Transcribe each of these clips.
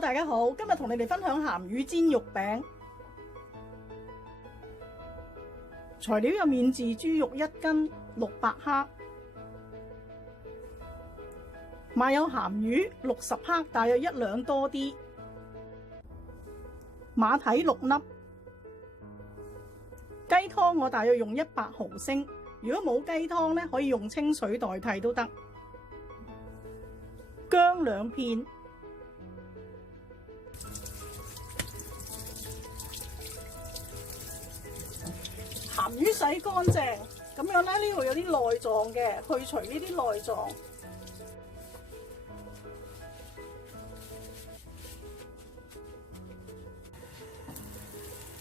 Hello， 大家好，今日同你哋分享鹹魚煎肉餅。材料有免治豬肉1斤600克，買有鹹魚60克，大約1兩多啲，馬蹄6粒，雞湯我大約用100毫升，如果冇雞湯咧，可以用清水代替都得。薑2片。鹹魚洗乾淨，咁樣咧，呢度有啲內臟嘅，去除呢啲內臟。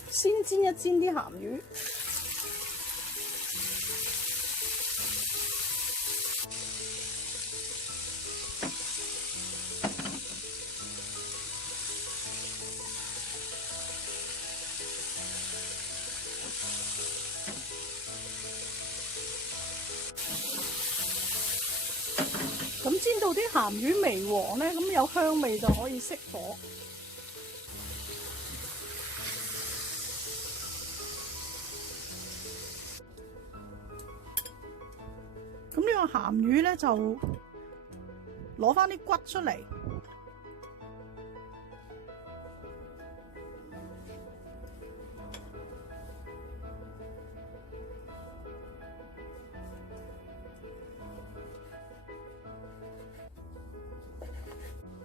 先煎一煎啲鹹魚，咁煎到啲鹹魚微黃咧，咁有香味就可以熄火。咁呢個鹹魚咧就攞返啲骨出嚟，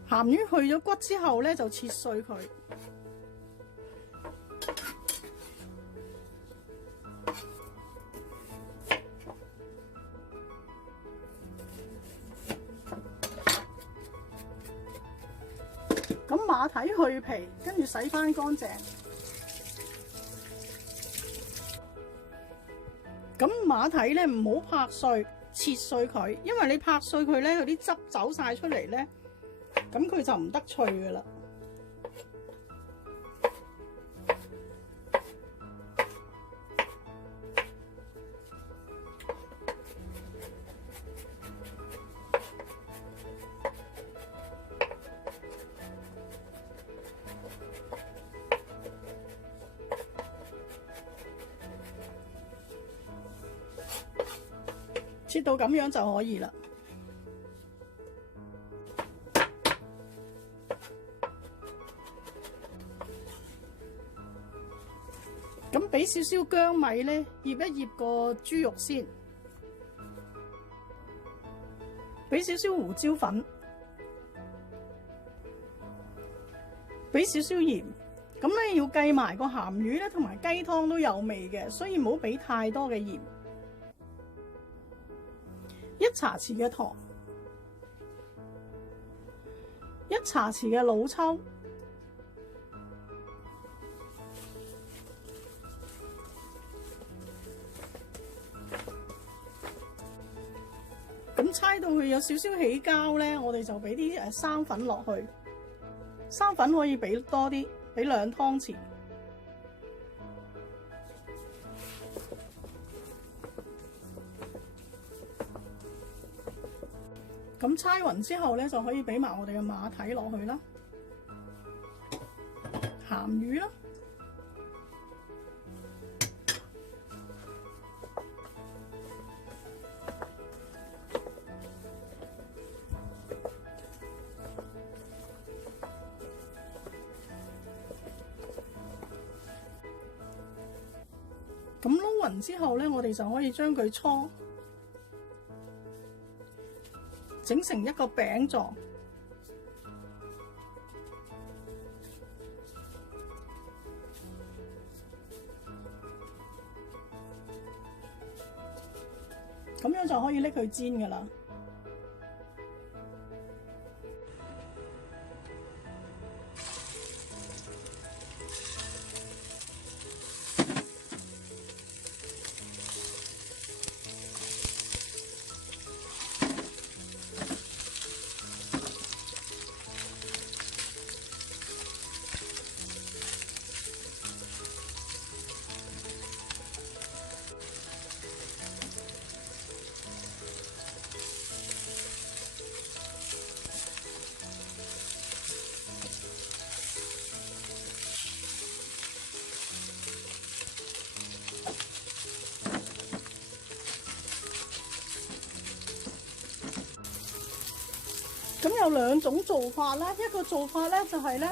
鹹魚去咗骨之後咧，就切碎佢。咁馬蹄去皮，跟住洗返乾淨。咁馬蹄咧唔好拍碎，切碎佢，因為你拍碎佢咧，佢啲汁走晒出嚟咧。咁佢就唔得脆㗎喇。切到咁樣就可以啦。咁俾少少薑米咧，醃一醃個豬肉先，俾少少胡椒粉，俾少少鹽。咁咧要計埋個鹹魚咧同埋雞湯都有味嘅，所以唔好俾太多嘅鹽。1茶匙嘅糖，1茶匙嘅老抽。咁猜到佢有少少起膠咧，我哋就俾啲生粉落去。生粉可以俾多啲，俾2湯匙。咁猜勻之後咧，就可以俾埋我哋嘅馬蹄落去啦，鹹魚啦。咁撈勻之後咧，我哋就可以將佢搓整成一個餅狀。咁樣就可以拎去煎㗎喇。咁有兩種做法啦，一個做法咧就係咧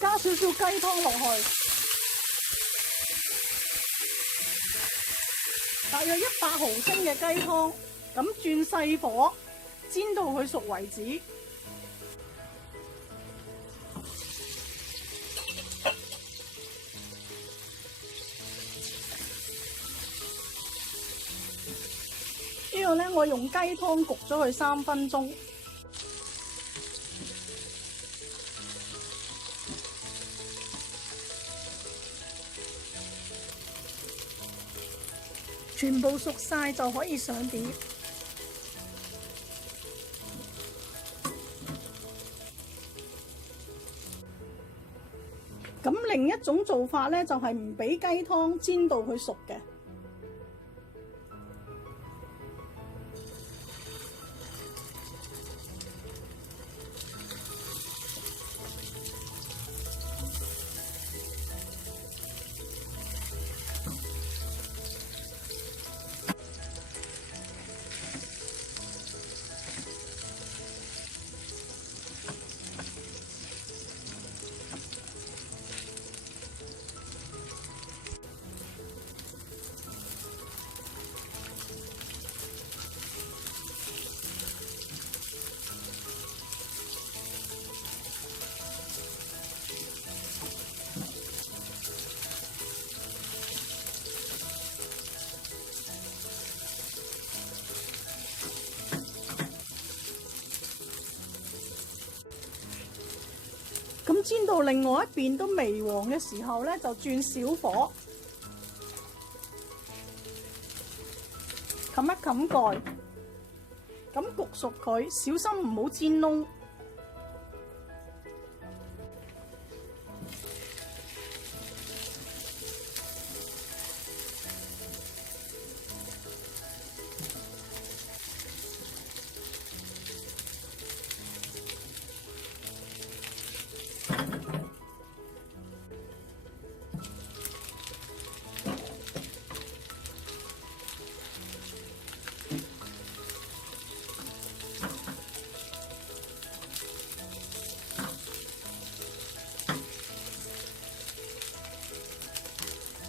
加少少雞湯落去，大約100毫升嘅雞湯，咁轉細火煎到佢熟為止。呢個咧，我用雞湯焗咗佢3分鐘，全部熟晒就可以上碟。咁另一種做法咧，就係唔俾雞湯煎到佢熟嘅。咁煎到另外一邊都微黃嘅時候咧，就轉小火，冚一冚蓋，咁焗熟佢，小心唔好煎燶。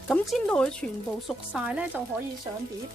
咁煎到佢全部熟晒咧，就可以上碟。